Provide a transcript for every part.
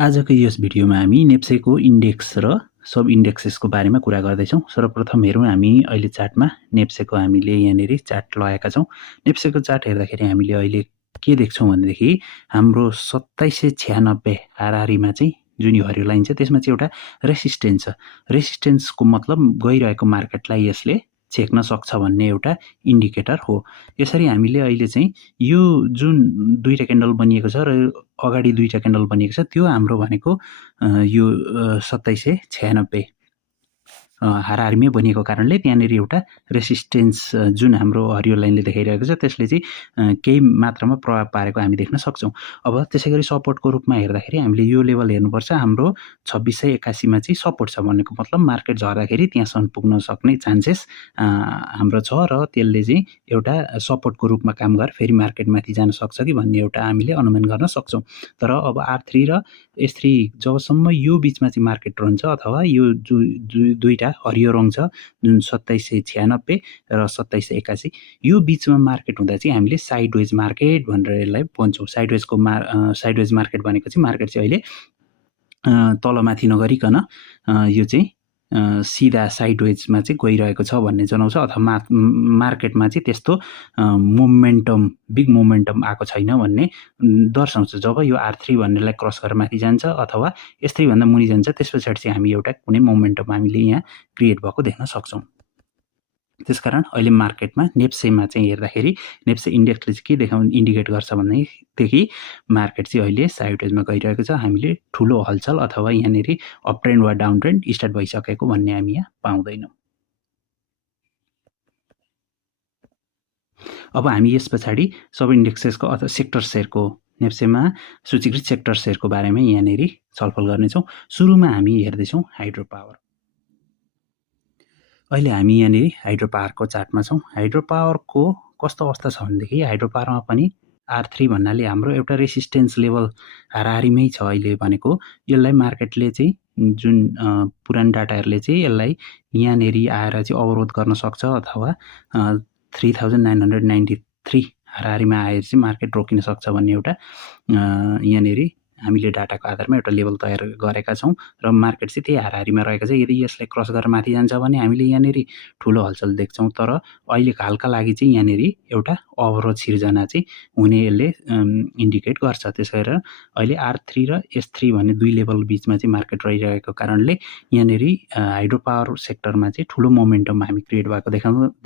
आजको यस भिडियोमा हामी नेप्सेको इन्डेक्स र सब इन्डेक्सेसको बारेमा कुरा गर्दैछौँ। सर्वप्रथम हेरौँ हामी अहिले चार्टमा नेप्सेको हामीले यहाँनिर चार्ट लगाएका छौँ। नेप्सेको चार्ट हेर्दाखेरि हामीले अहिले के देख्छौँ भनेदेखि हाम्रो 2796 हाराहारीमा चाहिँ जुन यो हरियो लाइन छ त्यसमा चाहिँ एउटा रेसिस्टेन्स छ। रेसिस्टेन्सको मतलब गइरहेको मार्केटलाई यसले छेक्न सक्छ भन्ने एउटा इन्डिकेटर हो। यसरी हामीले अहिले चाहिँ यो जुन दुईटा क्यान्डल बनिएको छ र अगाडि दुईटा क्यान्डल बनिएको छ त्यो हाम्रो भनेको यो 2796 हाराहारीमै बनिएको कारणले त्यहाँनिर एउटा रेसिस्टेन्स जुन हाम्रो हरियो लाइनले देखाइरहेको छ त्यसले चाहिँ केही मात्रामा प्रभाव पारेको हामी देख्न सक्छौँ। अब त्यसै गरी सपोर्टको रूपमा हेर्दाखेरि हामीले यो लेभल हेर्नुपर्छ। हाम्रो 2681 मा चाहिँ सपोर्ट छ भनेको मतलब मार्केट झर्दाखेरि त्यहाँसम्म पुग्न सक्ने चान्सेस हाम्रो छ र त्यसले चाहिँ एउटा सपोर्टको रूपमा काम गरेर फेरि मार्केट माथि जान सक्छ कि भन्ने एउटा हामीले अनुमान गर्न सक्छौँ। तर अब R3 र S3 जबसम्म यो बिचमा चाहिँ मार्केट रहन्छ अथवा यो दुईटा हरियो रङ छ जुन 2796 र 2781 यो बिचमा मार्केट हुँदा चाहिँ हामीले साइडवेज मार्केट भनेर यसलाई भन्छौँ। साइडवेज मार्केट भनेको चाहिँ मार्केट चाहिँ अहिले तलमाथि नगरिकन यो चाहिँ सिधा साइडवेजमा चाहिँ गइरहेको छ भन्ने जनाउँछ अथवा मार्केटमा चाहिँ त्यस्तो बिग मोमेन्टम आएको छैन भन्ने दर्शाउँछ। जब यो R3 भन्नेलाई क्रस गरेर माथि जान्छ अथवा S3 भन्दा मुनि जान्छ त्यस पछाडि चाहिँ हामी एउटा कुनै मोमेन्टम हामीले यहाँ क्रिएट भएको देख्न सक्छौँ। त्यसकारण अहिले मार्केटमा नेप्सेमा चाहिँ हेर्दाखेरि नेप्से इन्डेक्सले चाहिँ के इन्डिकेट गर्छ भनेदेखि मार्केट चाहिँ अहिले साइडवेजमा गइरहेको छ। हामीले ठुलो हलचल अथवा यहाँनिर अप ट्रेन्ड वा डाउन ट्रेन्ड स्टार्ट भइसकेको भन्ने हामी यहाँ पाउँदैनौँ। अब हामी यस पछाडि सब इन्डेक्सेसको अथवा सेक्टर सेयरको नेप्सेमा सूचीकृत सेक्टर सेयरको बारेमा यहाँनिर छलफल गर्नेछौँ। सुरुमा हामी हेर्दैछौँ हाइड्रो पावर। अहिले हामी यहाँनिर हाइड्रो पावरको चार्टमा छौँ। हाइड्रो पावरको कस्तो अवस्था छ भनेदेखि हाइड्रो पावरमा पनि R3 भन्नाले हाम्रो एउटा रेसिस्टेन्स लेभल हाराहारीमै छ अहिले भनेको। यसलाई मार्केटले चाहिँ जुन पुरानो डाटाहरूले चाहिँ यसलाई यहाँनिर आएर चाहिँ अवरोध गर्न सक्छ अथवा 3993 हाराहारीमा आएर चाहिँ मार्केट रोकिन सक्छ भन्ने एउटा यहाँनिर हामीले डाटाको आधारमा एउटा लेभल तयार गरेका छौँ र मार्केट चाहिँ त्यही हाराहारीमा रहेको छ। यदि यसलाई क्रस गरेर माथि जान्छ भने हामीले यहाँनिर ठुलो हलचल देख्छौँ। तर अहिलेको हालका लागि चाहिँ यहाँनिर एउटा अवरोध सिर्जना चाहिँ हुने यसले इन्डिकेट गर्छ। त्यसै गरेर अहिले R3 र S3 भन्ने दुई लेभल बिचमा चाहिँ मार्केट रहिरहेको कारणले यहाँनिर हाइड्रो पावर सेक्टरमा चाहिँ ठुलो मोमेन्टम हामी क्रिएट भएको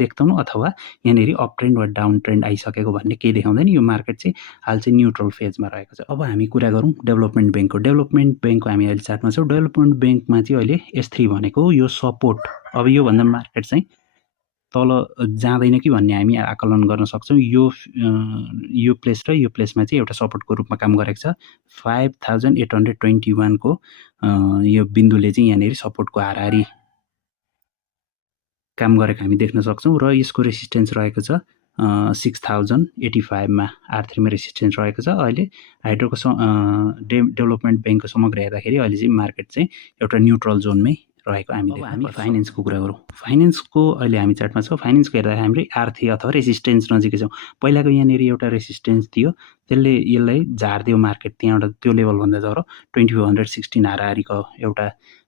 देख्दैनौँ अथवा यहाँनिर अप ट्रेन्ड वा डाउन ट्रेन्ड आइसकेको भन्ने केही देखाउँदैन। यो मार्केट चाहिँ हाल चाहिँ न्युट्रल फेजमा रहेको छ। अब हामी कुरा गरौँ डेभलपमेन्ट ब्याङ्कको हामी अहिले चार्टमा छौँ। डेभलपमेन्ट ब्याङ्कमा चाहिँ अहिले S3 भनेको यो सपोर्ट, अब योभन्दा मार्केट चाहिँ तल जाँदैन कि भन्ने हामी आकलन गर्न सक्छौँ। यो प्लेस र यो प्लेसमा चाहिँ एउटा सपोर्टको रूपमा काम गरेको छ। 5821 को यो बिन्दुले चाहिँ यहाँनिर सपोर्टको हाराहारी काम गरेको हामी देख्न सक्छौँ र यसको रेसिस्टेन्स रहेको छ 6085 मा R3 मा रेसिस्टेन्स रहेको छ। अहिले हाइड्रोको डेभलपमेन्ट ब्याङ्कको समग्र हेर्दाखेरि अहिले चाहिँ मार्केट चाहिँ एउटा न्युट्रल जोनमै रहेको हामी फाइनेन्सको कुरा गरौँ। फाइनेन्सको अहिले हामी चार्टमा छौँ। फाइनेन्सको हेर्दा हाम्रो R3 अथवा रेसिस्टेन्स नजिकै छौँ। पहिलाको यहाँनिर एउटा रेसिस्टेन्स थियो त्यसले यसलाई झारिदियो मार्केट त्यहाँबाट त्यो लेभलभन्दा झरो 2416 हाराहारीको एउटा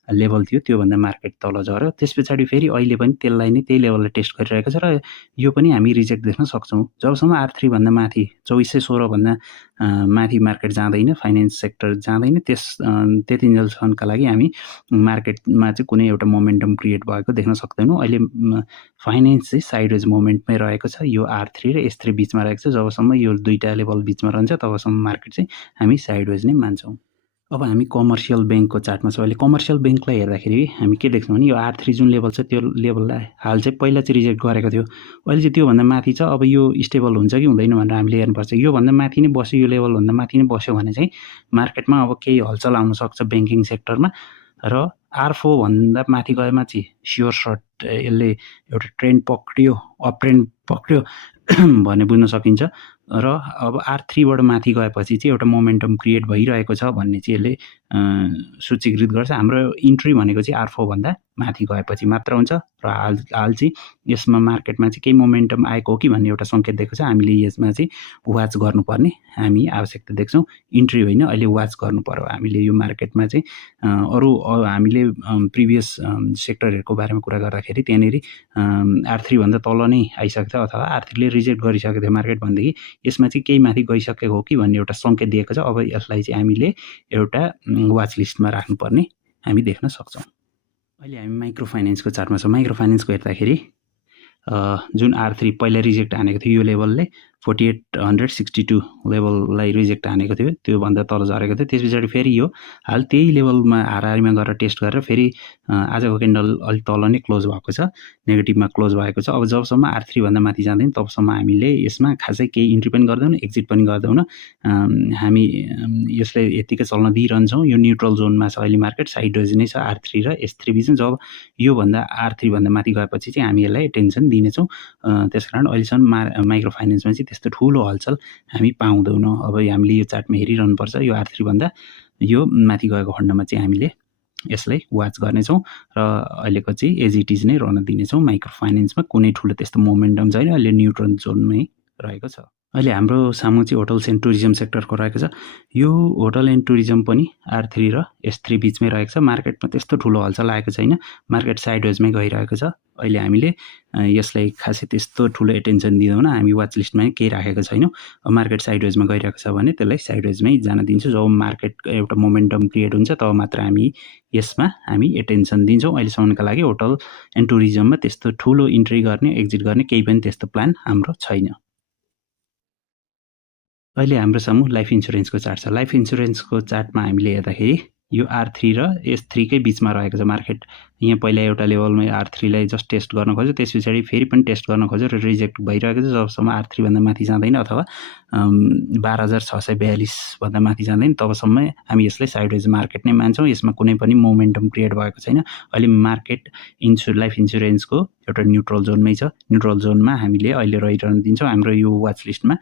लेभल थियो, त्योभन्दा मार्केट तल झऱ्यो। त्यस पछाडि फेरि अहिले पनि त्यसलाई नै त्यही लेभलले टेस्ट गरिरहेको छ र यो पनि हामी रिजेक्ट देख्न सक्छौँ। जबसम्म R3 भन्दा माथि 2416 भन्दा माथि मार्केट जाँदैन, फाइनेन्स सेक्टर जाँदैन, त्यतिन्जेलसम्मका लागि हामी मार्केटमा चाहिँ कुनै एउटा मोमेन्टम क्रिएट भएको देख्न सक्दैनौँ। अहिले फाइनेन्स चाहिँ साइडवेज मोमेन्टमै रहेको छ। यो R3 र S3 बिचमा रहेको छ। जबसम्म यो दुईटा लेभल बिचमा रहन्छ तबसम्म मार्केट चाहिँ हामी साइडवेज नै मान्छौँ। अब हामी कमर्सियल ब्याङ्कको चार्टमा छौँ। अहिले कमर्सियल ब्याङ्कलाई हेर्दाखेरि हामी के देख्छौँ भने यो R3 जुन लेभल छ त्यो लेभललाई हाल चाहिँ पहिला चाहिँ रिजेक्ट गरेको थियो, अहिले चाहिँ त्योभन्दा माथि छ। अब यो स्टेबल हुन्छ कि हुँदैन भनेर हामीले हेर्नुपर्छ। योभन्दा माथि नै बस्यो, यो लेभलभन्दा माथि नै बस्यो भने चाहिँ मार्केटमा अब केही हलचल आउन सक्छ ब्याङ्किङ सेक्टरमा र R4 भन्दा माथि गएमा चाहिँ स्योर सर्ट यसले एउटा ट्रेन्ड पक्रियो, अप ट्रेन्ड पक्रियो भन्ने बुझ्न सकिन्छ र अब R3 बाट माथि गएपछि चाहिँ एउटा मोमेन्टम क्रिएट भइरहेको छ भन्ने चाहिँ यसले सूचीकृत गर्छ। हाम्रो इन्ट्री भनेको चाहिँ R4 भन्दा माथि गएपछि मात्र हुन्छ र हाल चाहिँ यसमा मार्केटमा चाहिँ केही मोमेन्टम आएको हो कि भन्ने एउटा सङ्केत दिएको छ। हामीले यसमा चाहिँ वाच गर्नुपर्ने हामी आवश्यकता देख्छौँ। इन्ट्री होइन, अहिले वाच गर्नु पर्यो हामीले यो मार्केटमा चाहिँ। अरू हामीले प्रिभियस सेक्टरहरूको बारेमा कुरा गर्दाखेरि त्यहाँनिर R3 भन्दा तल नै आइसकेको छ अथवा R3 ले रिजेक्ट गरिसकेको थियो मार्केट भनेदेखि यसमा चाहिँ केही माथि गइसकेको हो कि भन्ने एउटा सङ्केत दिएको छ। अब यसलाई चाहिँ हामीले एउटा वाच लिस्टमा राख्नुपर्ने हामी देख्न सक्छौँ। अहिले हामी माइक्रो फाइनेन्सको चार्टमा छौँ। माइक्रो फाइनेन्सको हेर्दाखेरि जुन R3 पहिला रिजेक्ट हानेको थियो यो लेभलले 4862 लेभललाई रिजेक्ट हानेको थियो, त्योभन्दा तल झरेको थियो। त्यस पछाडि फेरि यो हाल त्यही लेभलमा हाराहारीमा गएर टेस्ट गरेर फेरि आजको क्यान्डल अलिक तल नै क्लोज भएको छ, नेगेटिभमा क्लोज भएको छ। अब जबसम्म R3 भन्दा माथि जाँदैन तबसम्म हामीले यसमा खासै केही इन्ट्री पनि गर्दैनौँ, एक्जिट पनि गर्दैनौँ। हामी यसलाई यतिकै चल्न दिइरहन्छौँ। यो न्युट्रल जोनमा छ अहिले मार्केट, साइडवेज नै छ R3 र S3 बिचमा। जब योभन्दा R3 भन्दा माथि गएपछि चाहिँ हामी यसलाई टेन्सन दिनेछौँ। त्यसकारण अहिलेसम्म माइक्रो फाइनेन्समा चाहिँ त्यस्तो ठुलो हलचल हामी पाउँदैनौँ। अब हामीले यो चार्टमा हेरिरहनुपर्छ। यो R3 भन्दा यो माथि गएको खण्डमा चाहिँ हामीले यसलाई वाच गर्नेछौँ र अहिलेको चाहिँ एज इट इज नै रहन दिनेछौँ। माइक्रो फाइनेन्समा कुनै ठुलो त्यस्तो मोमेन्टम छैन, अहिले न्युट्रल जोनमै रहेको छ। अहिले हाम्रो सामु चाहिँ होटल्स एन्ड टुरिज्म सेक्टरको रहेको छ। यो होटल एन्ड टुरिज्म पनि R3 र S3 बिचमै रहेको छ। मार्केटमा त्यस्तो ठुलो हलचल आएको छैन, मार्केट साइडवेजमै गइरहेको छ। अहिले हामीले यसलाई खासै त्यस्तो ठुलो एटेन्सन दिँदैनौँ, हामी वाच लिस्टमा केही राखेको छैनौँ। मार्केट साइडवेजमा गइरहेको छ भने त्यसलाई साइडवेजमै जान दिन्छौँ। जब मार्केटको एउटा मोमेन्टम क्रिएट हुन्छ तब मात्र यसमा हामी एटेन्सन दिन्छौँ। अहिलेसम्मका लागि होटल एन्ड टुरिज्ममा त्यस्तो ठुलो इन्ट्री गर्ने एक्जिट गर्ने केही पनि त्यस्तो प्लान हाम्रो छैन। अहिले हाम्रो सामु लाइफ इन्सुरेन्सको चार्ट छ। लाइफ इन्सुरेन्सको चार्टमा हामीले हेर्दाखेरि यो R3 र S3 कै बिचमा रहेको छ मार्केट। यहाँ पहिला एउटा लेभलमा R3 लाई जस्ट टेस्ट गर्न खोज्यो, त्यस पछाडि फेरि पनि टेस्ट गर्न खोज्यो र रिजेक्ट भइरहेको छ। जबसम्म R3 भन्दा माथि जाँदैन अथवा 12,642 भन्दा माथि जाँदैन तबसम्म हामी यसलाई साइडवेज मार्केट नै मान्छौँ। यसमा कुनै पनि मोमेन्टम क्रिएट भएको छैन। अहिले मार्केट लाइफ इन्सुरेन्सको एउटा न्युट्रल जोनमै छ। न्युट्रल जोनमा हामीले अहिले रहिरहन दिन्छौँ। हाम्रो यो वाच लिस्टमा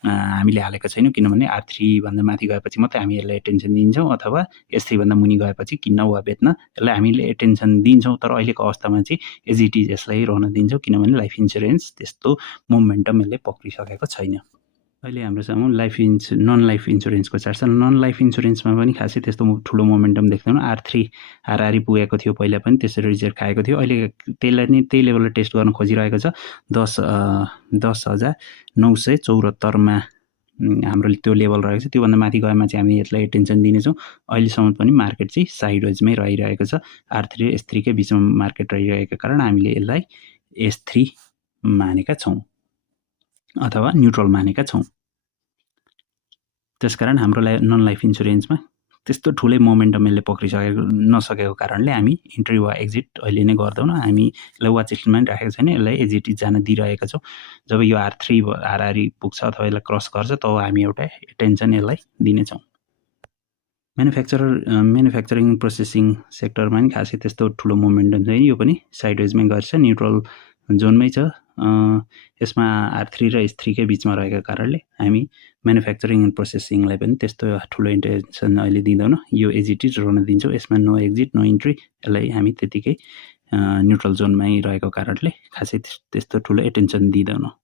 हामीले हालेको छैनौँ, किनभने R3 भन्दा माथि गएपछि मात्रै हामी यसलाई एटेन्सन दिन्छौँ अथवा S3 भन्दा मुनि गएपछि किन्न वा बेच्न यसलाई हामीले एटेन्सन दिन्छौँ। तर अहिलेको अवस्थामा चाहिँ एज इट इज यसलाई रहन दिन्छौँ, किनभने लाइफ इन्सुरेन्स त्यस्तो मोमेन्टम यसले पक्रिसकेको छैन। अहिले हाम्रो सामु नन लाइफ इन्सुरेन्सको चार्ट छ। नन लाइफ इन्सुरेन्समा पनि खासै त्यस्तो ठुलो मोमेन्टम देख्दैनौँ। R3 हाराहारी पुगेको थियो पहिला पनि, त्यसरी रिजेक्ट खाएको थियो। अहिले त्यसलाई नै त्यही लेभलले टेस्ट गर्न खोजिरहेको छ। 10,974मा हाम्रो त्यो लेभल रहेको छ। त्योभन्दा माथि गएमा चाहिँ हामी यसलाई एटेन्सन दिनेछौँ। अहिलेसम्म पनि मार्केट चाहिँ साइडवेजमै रहिरहेको छ। R3 र S3 कै बिचमा मार्केट रहिरहेको कारण हामीले यसलाई S3 मानेका छौँ अथवा न्युट्रल मानेका छौँ। त्यसकारण हाम्रो नन लाइफ इन्सुरेन्समा त्यस्तो ठुलै मोमेन्टम यसले पक्रिसकेको नसकेको कारणले हामी इन्ट्री वा एक्जिट अहिले नै गर्दैनौँ। हामी यसलाई वाच लिस्टमा पनि राखेको छैन, यसलाई एक्जिट जान दिइरहेका छौँ। जब यो R3 हाराहारी पुग्छ अथवा यसलाई क्रस गर्छ तब हामी एउटा एटेन्सन यसलाई दिनेछौँ। म्यानुफ्याक्चरिङ प्रोसेसिङ सेक्टरमा पनि खासै त्यस्तो ठुलो मोमेन्टम छैन, यो पनि साइडवेजमै गर्छ, न्युट्रल जोनमै छ। यसमा R3 र S3 कै बिचमा रहेको कारणले हामी म्यानुफ्याक्चरिङ एन्ड प्रोसेसिङलाई पनि त्यस्तो ठुलो इन्टेन्सन अहिले दिँदैनौँ। यो एज इट इज रहन दिन्छौँ। यसमा नो एक्जिट नो इन्ट्री, यसलाई हामी त्यतिकै न्युट्रल जोनमै रहेको कारणले खासै त्यस्तो ठुलो एटेन्सन दिँदैनौँ।